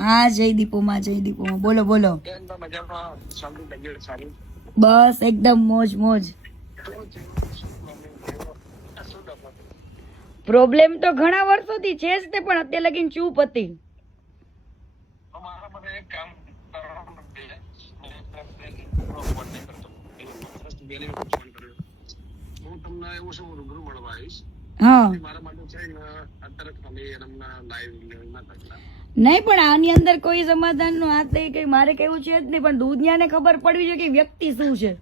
હા, જય દીપોમાં, જય દીપોમાં. બોલો બોલો. બસ એકદમ મોજ મોજ. પ્રોબ્લેમ તો ઘણા વર્ષોથી છે જ તે, પણ અત્યારે લગીને ચૂપ હતી. હા નહીં, પણ આની અંદર કોઈ સમાધાન નું હાથ નહીં, કઈ મારે કેવું છે જ નહીં, પણ દુનિયાને ખબર પડવી જોઈએ કે વ્યક્તિ શું છે.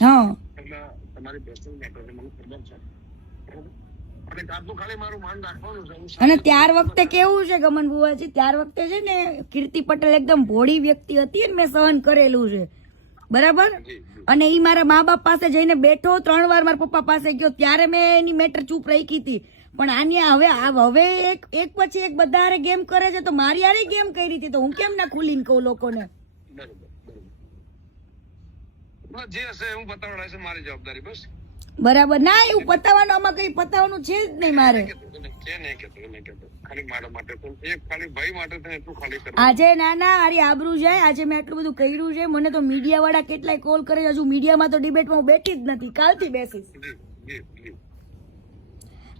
હા, અને ત્યાર વખતે કેવું છે ગમન બુવાજી, ત્યાર વખતે છે ને કીર્તિ પટેલ એકદમ ભોળી વ્યક્તિ હતી ને મેં સહન કરેલું છે, બરાબર. અને ઈ મારા મા બાપ પાસે જઈને બેઠો, 3 વાર મારા પપ્પા પાસે ગયો, ત્યારે મેં એની મેટર ચૂપ રાખી હતી. પણ આની હવે એક પછી એક બધા હારે ગેમ કરે છે, તો મારી હારે ગેમ કરી હતી, તો હું કેમ ના ખુલીને કહું લોકોને? બરાબર ના, એવું પતાવવાનું, આમાં કઈ પતાવવાનું છે જ નહીં મારે. આજે નાના હારી આબરૂ જાય, આજે મેં આટલું બધું કર્યું છે, મને તો મીડિયા વાળા કેટલાય કોલ કરે, હજુ મીડિયામાં તો ડિબેટમાં હું બેઠી જ નથી, કાલથી બેસીશ.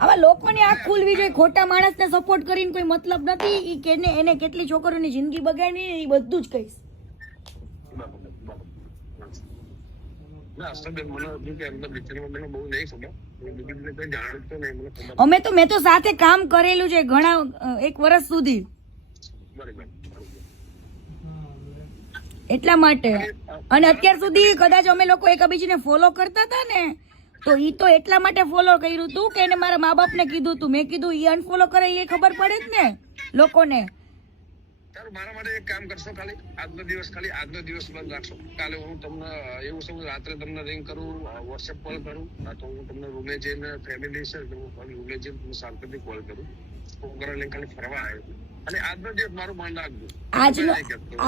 આવા લોકોને આંખ ખુલવી જોઈએ, ખોટા માણસને સપોર્ટ કરીને કોઈ મતલબ નથી. ઈ કેને એને કેટલી છોકરીઓની જિંદગી બગાડી એ બધું જ કહીશ. મેં તો સાથે કામ કરેલું છે ઘણા 1 વર્ષ સુધી, એટલા માટે. અને અત્યાર સુધી કદાચ અમે લોકો એકબીજાને ફોલો કરતા હતા ને, તો ઈ તો એટલા માટે ફોલો કર્યું હતું કે એને મારા મા બાપ ને કીધું હતું. મેં કીધું ઈ અનફોલો કરે એ ખબર પડે જ ને લોકોને. મારા માટે એક કામ કરશો, ખાલી આજનો દિવસ બંધ રાખશો. કાલે હું તમને એવું સમજ રાત્રે તમને રિંગ કરું, વોટ્સએપ કોલ કરું, તો હું તમને રૂમે જઈને ફેમિલી છે રૂમે જઈને હું શાંતિથી કોલ કરું. હું ઘરે લઈને ખાલી ફરવા આવ્યો, અને આજનો દિવસ મારું મન રાખજો.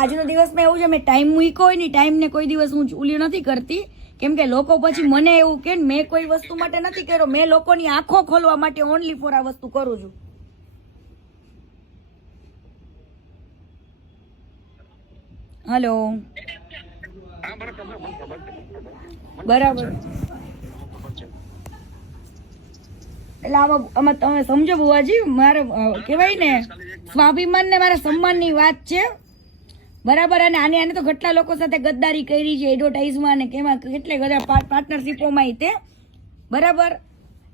આજનો દિવસમાં એવું છે, મેં ટાઈમ મૂક્યો હોય ને, ટાઈમ ને કોઈ દિવસ હું ઉલી નથી કરતી, કેમ કે લોકો પછી મને એવું કે મેં કોઈ વસ્તુ માટે નથી કર્યો, મેં લોકોની આંખો ખોલવા માટે ઓનલી ફોર આ વસ્તુ કરું છું. હેલો, બરાબર. એટલે આમાં તમે સમજો બુવાજી, મારે કેવાય ને સ્વાભિમાન ને મારા સન્માન ની વાત છે, બરાબર. અને આને તો કેટલા લોકો સાથે ગદ્દારી કરી છે, એડવર્ટાઇઝમાં ને કેમાં કેટલા બધા પાર્ટનરશિપોમાં તે, બરાબર.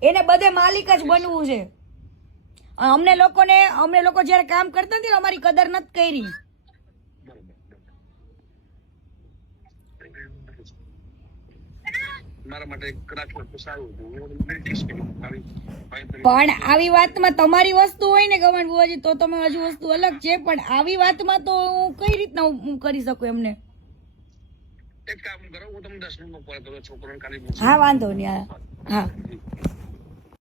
એને બધે માલિક જ બનવું છે. અમને લોકો જયારે કામ કરતા નથી અમારી કદર નથી કરી. પણ આવી વાતમાં તમારી વસ્તુ હોય ને ગમન બુવાજી, તો તમે હજુ વસ્તુ અલગ છે, પણ આવી વાતમાં તો હું કઈ રીતના હું કરી શકું એમને? એક કામ કરો, હું તમને 10 મિનિટમાં કોલ કરું, છોકરોને ખાલી. હા, વાંધો નહીં. હા.